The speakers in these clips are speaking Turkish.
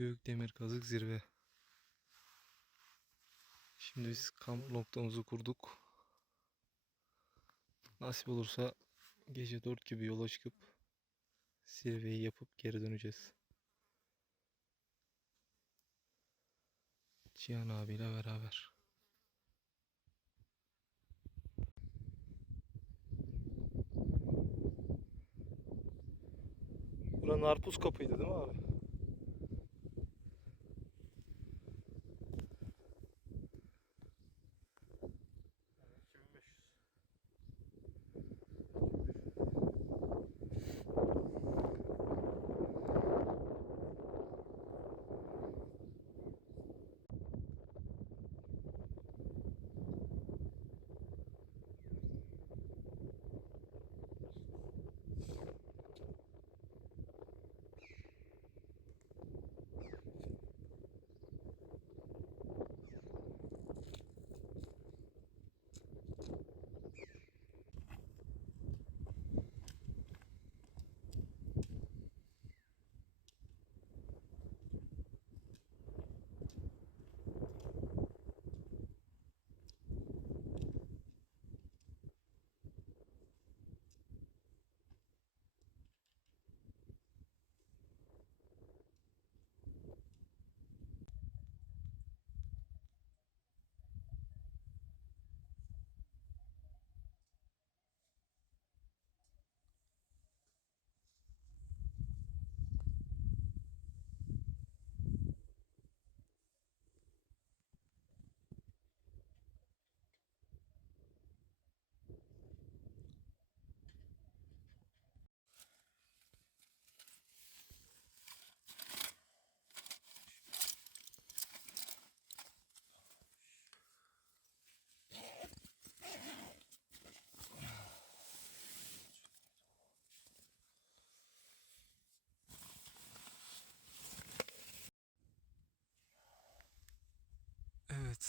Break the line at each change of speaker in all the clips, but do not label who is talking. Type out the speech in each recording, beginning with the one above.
Büyük Demir Kazık Zirve. Şimdi biz kamp noktamızı kurduk. Nasip olursa gece 4 gibi yola çıkıp zirveyi yapıp geri döneceğiz. Cihan abiyle beraber. Buranın Arpuz kapıydı değil mi abi?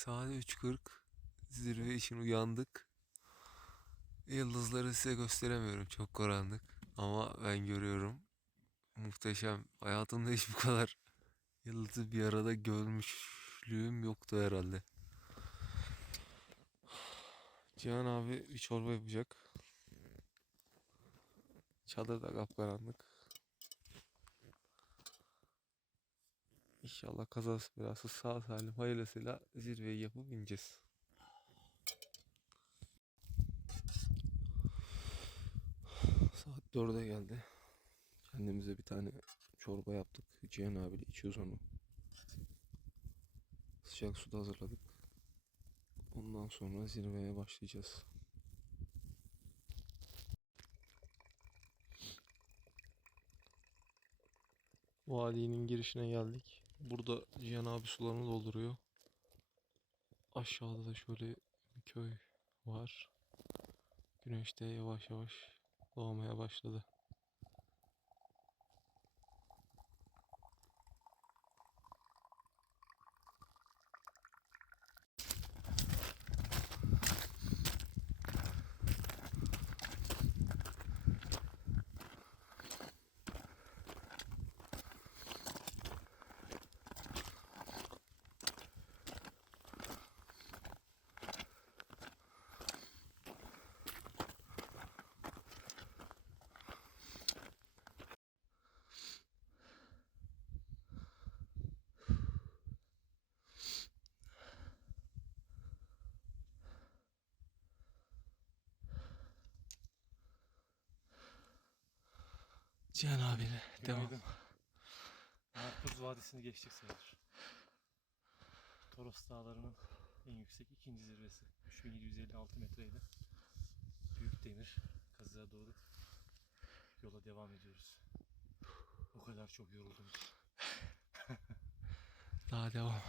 Saat 3.40 zirve için uyandık. Yıldızları size gösteremiyorum çok karanlık ama ben görüyorum. Muhteşem. Hayatımda hiç bu kadar yıldızı bir arada görmüşlüğüm yoktu herhalde. Cihan abi bir çorba yapacak. Çadır da kapkaranlık. İnşallah kazası belasız sağ salim hayırlısıyla zirveyi yapıp ineceğiz. Saat 4'e geldi. Kendimize bir tane çorba yaptık. Cihan abiyle içiyoruz onu. Sıcak suda hazırladık. Ondan sonra zirveye başlayacağız. Vadinin girişine geldik. Burada Cihan abi sularını dolduruyor. Aşağıda da şöyle bir köy var. Güneş de yavaş yavaş doğmaya başladı. Cihan abiyle devam.
Günaydın. Vadisi'ni geçtik sayılır. Toros Dağları'nın en yüksek ikinci zirvesi. 3756 metreydi. Büyük Demir kazığa doğru yola devam ediyoruz. O kadar çok yoruldum.
Daha devam.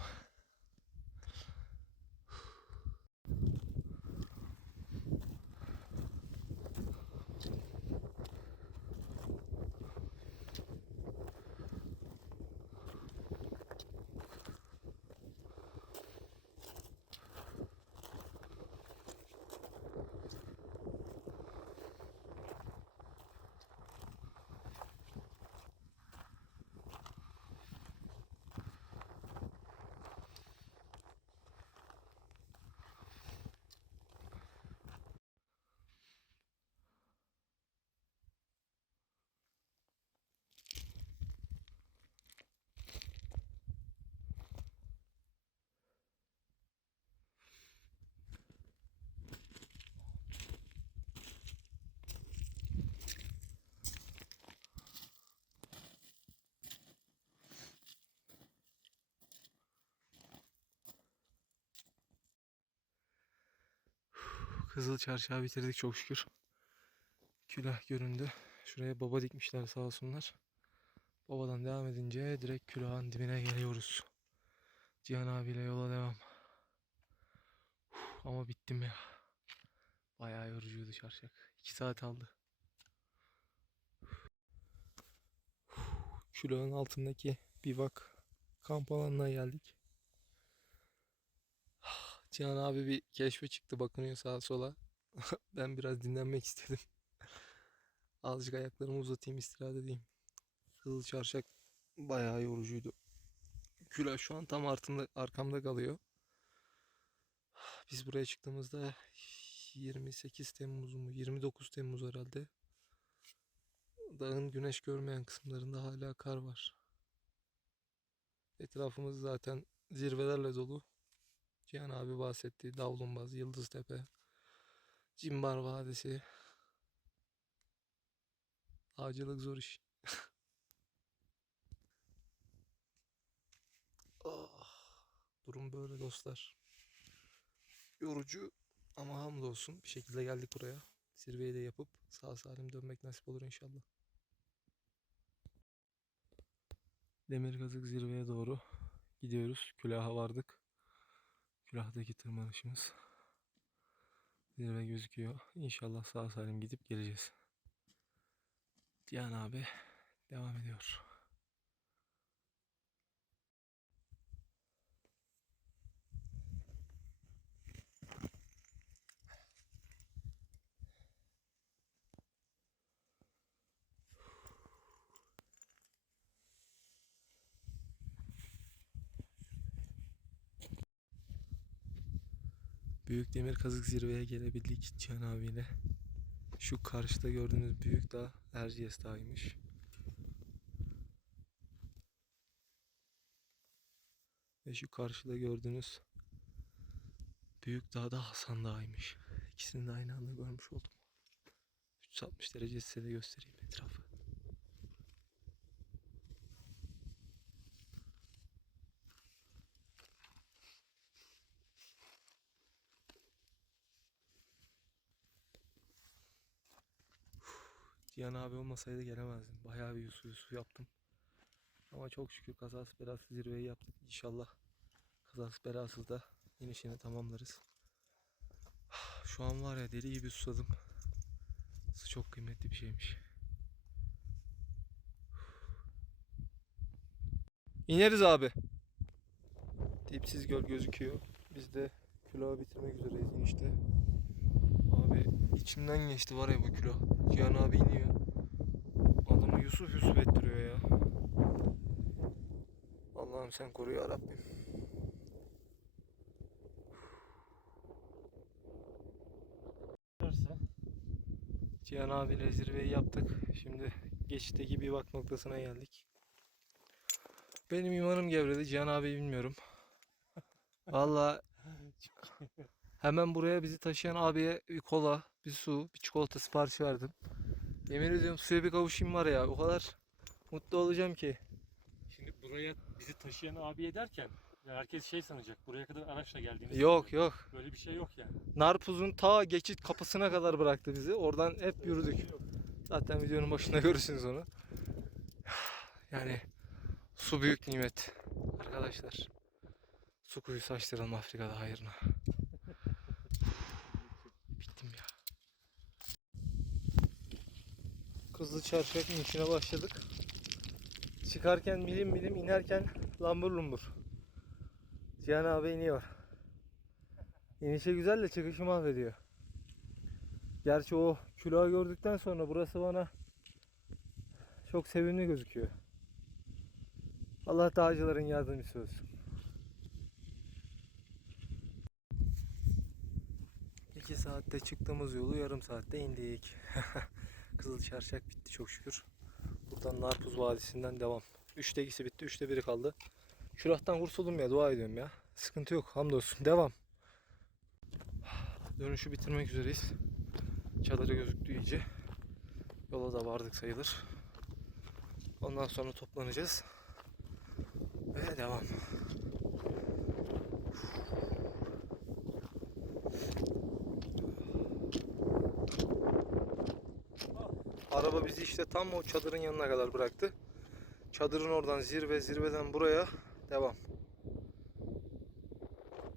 Kızıl Çarşı'yı bitirdik çok şükür. Külah göründü. Şuraya baba dikmişler sağ olsunlar. Babadan devam edince direkt külahın dibine geliyoruz. Cihan abiyle yola devam. Uf, ama bittim ya. Bayağı yorucuydu çarşak. 2 saat aldı. Külahın altındaki bivak kamp alanına geldik. Cihan abi bir keşfe çıktı bakınıyor sağa sola. ben biraz dinlenmek istedim. Azıcık ayaklarımı uzatayım istirahat edeyim. Kızıl çarşak bayağı yorucuydu. Külah şu an tam artında, arkamda kalıyor. Biz buraya çıktığımızda 28 Temmuz mu 29 Temmuz herhalde. Dağın güneş görmeyen kısımlarında hala kar var. Etrafımız zaten zirvelerle dolu. Cihan abi bahsetti. Davlumbaz, Yıldıztepe, Cimbar Vadisi. Avcılık zor iş. Ah, durum böyle dostlar. Yorucu ama hamdolsun bir şekilde geldik buraya. Zirveyi de yapıp sağ salim dönmek nasip olur inşallah. Demir kazık zirveye doğru gidiyoruz. Külaha vardık. Külahdaki tırmanışımız. Zirve gözüküyor. İnşallah sağ salim gidip geleceğiz. Cihan abi devam ediyor. Büyük demir kazık zirveye gelebildik Cihan abiyle. Şu karşıda gördüğünüz büyük dağ Erciyes Dağı'ymış. Ve şu karşıda gördüğünüz büyük dağ da Hasan Dağı'ymış. İkisini de aynı anda görmüş oldum. 360 derece size de göstereyim etrafı. Cihan abi olmasaydı gelemezdim. Bayağı bir yusuf yusuf yaptım. Ama çok şükür kazasız belasız zirveyi yaptık. İnşallah kazasız belasız da inişini tamamlarız. Şu an var ya deli gibi susadım. Su çok kıymetli bir şeymiş. İneriz abi. Dipsiz göl gözüküyor. Biz de külahı bitirmek üzereyiz inişte. Abi içimden geçti var ya bu kilo. Cihan abi iniyor. Adamı Yusuf Yusuf ettiriyor ya. Allah'ım sen koru ya Rabbim. Cihan abiyle zirveyi yaptık. Şimdi geçitteki bir bak noktasına geldik. Benim imanım gevredi. Cihan abi bilmiyorum. Valla hemen buraya bizi taşıyan abiye bir kola, bir su, bir çikolata siparişi verdim. Yemin ediyorum suya bir kavuşayım var ya. O kadar mutlu olacağım ki.
Şimdi buraya bizi taşıyan abiye derken herkes şey sanacak. Buraya kadar araçla geldiğimiz.
Yok yok.
Böyle bir şey yok yani.
Narpuz'un ta geçit kapısına kadar bıraktı bizi. Oradan hep yürüdük.
Şey.
Zaten videonun başında görürsünüz onu. Yani su büyük nimet arkadaşlar. Su kuyusu açtıralım Afrika'da hayırına. Bittim ya. Kızıl çarşak inişine başladık. Çıkarken milim milim inerken lambur lumbur. Cihan abi iniyor. İnişe güzel de çıkışı mahvediyor. Gerçi o külahı gördükten sonra burası bana çok sevimli gözüküyor. Allah dağcıların yardımcısı olsun. İki saatte çıktığımız yolu yarım saatte indik. Kızıl Çarşak bitti çok şükür. Buradan Narpuz Vadisi'nden devam. Üçte ikisi bitti, üçte biri kaldı. Külahtan kurtuldum ya, dua ediyorum ya. Sıkıntı yok, hamdolsun. Devam. Dönüşü bitirmek üzereyiz. Çadırı gözüktü iyice. Yola da vardık sayılır. Ondan sonra toplanacağız. Ve devam. Bizi işte tam o çadırın yanına kadar bıraktı. Çadırın oradan zirve, zirveden buraya devam.